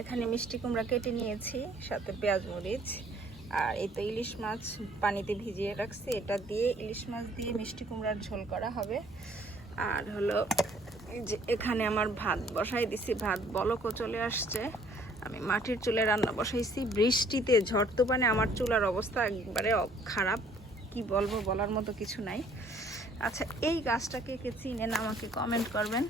এখানে মিষ্টি কুমড়া কেটে নিয়েছি, সাথে পেঁয়াজ মরিচ, আর এই তো ইলিশ মাছ পানিতে ভিজিয়ে রাখছি। এটা দিয়ে ইলিশ মাছ দিয়ে মিষ্টি কুমড়ার ঝোল করা হবে। আর হলো যে এখানে আমার ভাত বসাই দিছি, ভাত বলকও চলে আসছে। আমি মাটির চুলে রান্না বসাইছি, বৃষ্টিতে ঝড় তুফানে আমার চুলার অবস্থা একবারে খারাপ, কি বলবো, বলার মতো কিছু নাই। আচ্ছা, এই গাছটাকে কে চিনেন আমাকে কমেন্ট করবেন।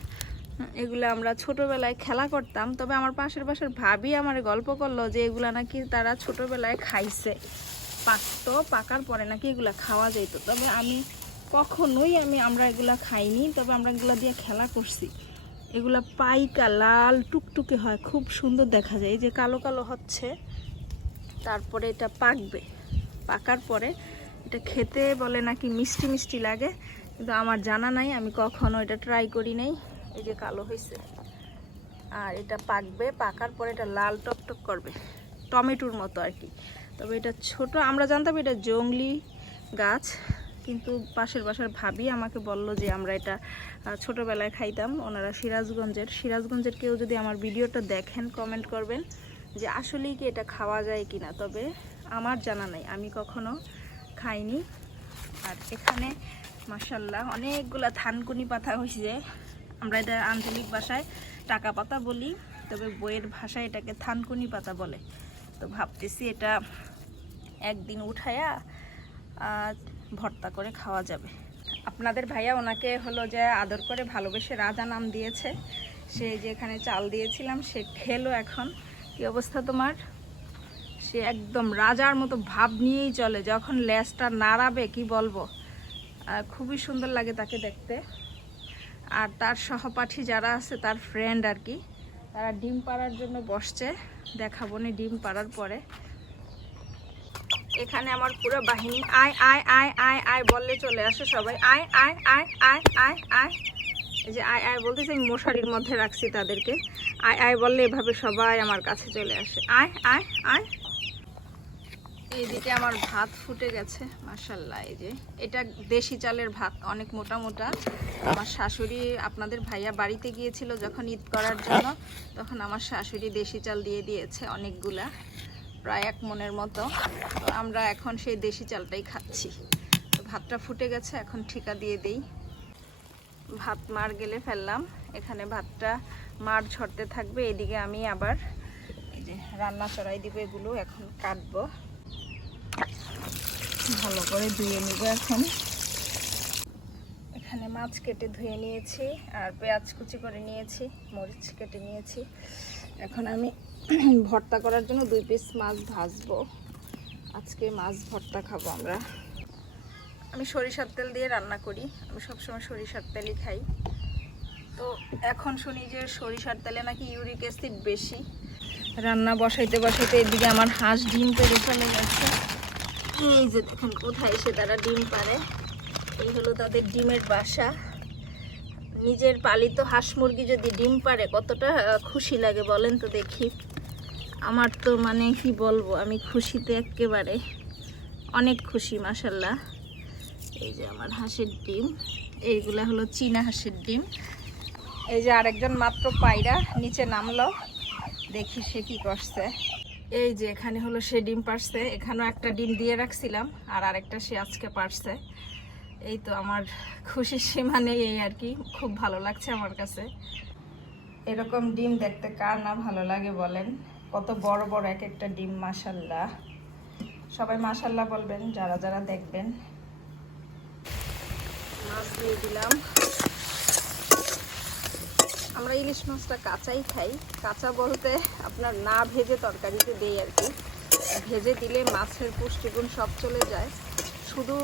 এগুলো আমরা ছোটবেলায় খেলা করতাম, তবে আমার পাশের ভাবি আমার গল্প করলো যে এগুলা নাকি তারা ছোটবেলায় খাইছে, পাকতো, পাকার পরে নাকি এগুলা খাওয়া যেত। তবে আমি কখনোই আমরা এগুলা খাইনি, তবে আমরা এগুলা দিয়ে খেলা করছি। এগুলা পাইকা লাল টুকটুকে হয়, খুব সুন্দর দেখা যায়। এই যে কালো কালো হচ্ছে, তারপরে এটা পাকবে, পাকার পরে এটা খেতে বলে নাকি মিষ্টি মিষ্টি লাগে, কিন্তু আমার জানা নাই, আমি কখনো এটা ট্রাই করি নাই। এই যে কালো হয়েছে, আর এটা পাকবে, পাকার পরে এটা লাল টকটক করবে, টমেটোর মতো আর কি। তবে এটা ছোট, আমরা জানতাম এটা জংলি গাছ, কিন্তু পাশের বাসার ভাবি আমাকে বলল যে আমরা এটা ছোটবেলায় খাইতাম। ওনারা সিরাজগঞ্জের কেউ যদি আমার ভিডিওটা দেখেন কমেন্ট করবেন যে আসলেই কি এটা খাওয়া যায় কিনা। তবে আমার জানা নাই, আমি কখনো খাইনি। আর এখানে মাশাআল্লাহ অনেকগুলা থানকুনি পাতা হয়েছে। আমরা এটা আঞ্চলিক ভাষায় টাকা পাতা বলি, তবে বইয়ের ভাষায় এটাকে থানকুনি পাতা বলে। তো ভাবতেছি এটা একদিন উঠায়া ভর্তা করে খাওয়া যাবে। আপনাদের ভাইয়া ওনাকে হলো যে আদর করে ভালোবেসে রাজা নাম দিয়েছে। সে যে এখানে চাল দিয়েছিলাম সে খেলো। এখন কি অবস্থা তোমার? সে একদম রাজার মতো ভাব নিয়েই চলে, যখন লেজটা নাড়াবে কি বলবো, খুবই সুন্দর লাগে তাকে দেখতে। আর তার সহপাঠী যারা আছে, তার ফ্রেন্ড আর কি, তারা ডিম পাড়ার জন্য বসছে, দেখাবো নি ডিম পাড়ার পরে। এখানে আমার পুরো বাহিনী আয় আয় আয় আয় আয় বললে চলে আসে সবাই, আয় আয় আয় আয় আয় আয়। এই যে আয় আয় বলতেছে, আমি মশারির মধ্যে রাখছি তাদেরকে, আয় আয় বললে এভাবে সবাই আমার কাছে চলে আসে, আয় আয় আয়। এইদিকে আমার ভাত ফুটে গেছে মাশাআল্লাহ। এই যে এটা দেশি চালের ভাত, অনেক মোটা মোটা। আমার শাশুড়ি, আপনাদের ভাইয়া বাড়িতে গিয়েছিল যখন ঈদ করার জন্য, তখন আমার শাশুড়ি দেশি চাল দিয়ে দিয়েছে অনেকগুলা, প্রায় 1 মণের মতো। তো আমরা এখন সেই দেশি চালটাই খাচ্ছি। তো ভাতটা ফুটে গেছে, এখন ঠিকা দিয়ে দেই। ভাত মার গেলে ফেললাম, এখানে ভাতটা মার ঝরতে থাকবে। এদিকে আমি আবার এই যে রান্না চড়াই দিব, এগুলো এখন কাটবো, ভালো করে ধুয়ে নিব। এখন এখানে মাছ কেটে ধুয়ে নিয়েছি, আর পেঁয়াজ কুচি করে নিয়েছি, মরিচ কেটে নিয়েছি। এখন আমি ভর্তা করার জন্য 2 পিস মাছ ভাজবো। আজকে মাছ ভর্তা খাবো আমরা। আমি সরিষার তেল দিয়ে রান্না করি, আমি সবসময় সরিষার তেলই খাই। তো এখন শুনি যে সরিষার তেলে নাকি ইউরিক অ্যাসিড বেশি। রান্না বসাইতে বসাইতে এদিকে আমার হাঁস ডিম পেড়ে চলে গেছে। এই যে দেখেন কোথায় এসে তারা ডিম পারে, এই হলো তাদের ডিমের বাসা। নিজের পালিত হাঁস মুরগি যদি ডিম পারে কতটা খুশি লাগে বলেন তো দেখি। আমার তো মানে কি বলবো, আমি খুশিতে একেবারে অনেক খুশি মাশাআল্লাহ। এই যে আমার হাঁসের ডিম, এইগুলা হলো চীনা হাঁসের ডিম। এই যে আরেকজন মাত্র পায়রা নিচে নামলো, দেখি সে কি করছে। এই যে এখানে হলো সে ডিম পারছে, এখানেও একটা ডিম দিয়ে রাখছিলাম, আর আরেকটা সে আজকে পারছে। এই তো আমার খুশির সীমা নেই, এই আর কি, খুব ভালো লাগছে আমার কাছে। এরকম ডিম দেখতে কার না ভালো লাগে বলেন, কত বড় বড় এক একটা ডিম মাশাআল্লাহ। সবাই মাশাআল্লাহ বলবেন যারা যারা দেখবেন। মাছ দিয়ে দিলাম। আমরা ইলিশ মাছটা কাঁচাই খাই, কাঁচা বলতে আপনার না ভেজে তরকারিতে দেই আর কি। ভেজে দিলে মাছের পুষ্টিগুণ সব চলে যায়। শুধু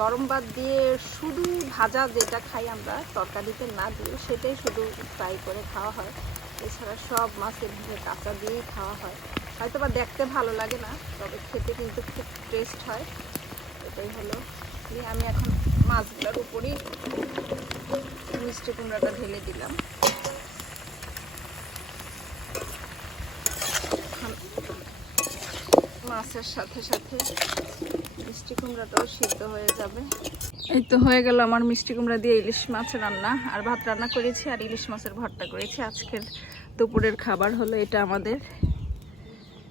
গরম ভাত দিয়ে শুধু ভাজা যেটা খাই আমরা, তরকারিতে না দিয়ে সেটাই শুধু ফ্রাই করে খাওয়া হয়। এছাড়া সব মাছের ভেজে কাঁচা দিয়েই খাওয়া হয়। হয়তো বা দেখতে ভালো লাগে না, তবে খেতে কিন্তু খুব টেস্ট হয়। এটাই হলো। আমি এখন মাছগুলোর উপরই মিষ্টি কুমড়াটা ঢেলে দিলাম। মাছের সাথে সাথে মিষ্টি কুমড়াটাও সিদ্ধ হয়ে যাবে। এই তো হয়ে গেল আমার মিষ্টি কুমড়া দিয়ে ইলিশ মাছ রান্না। আর ভাত রান্না করেছি, আর ইলিশ মাছের ভর্তা করেছি। আজকের দুপুরের খাবার হলো এটা আমাদের।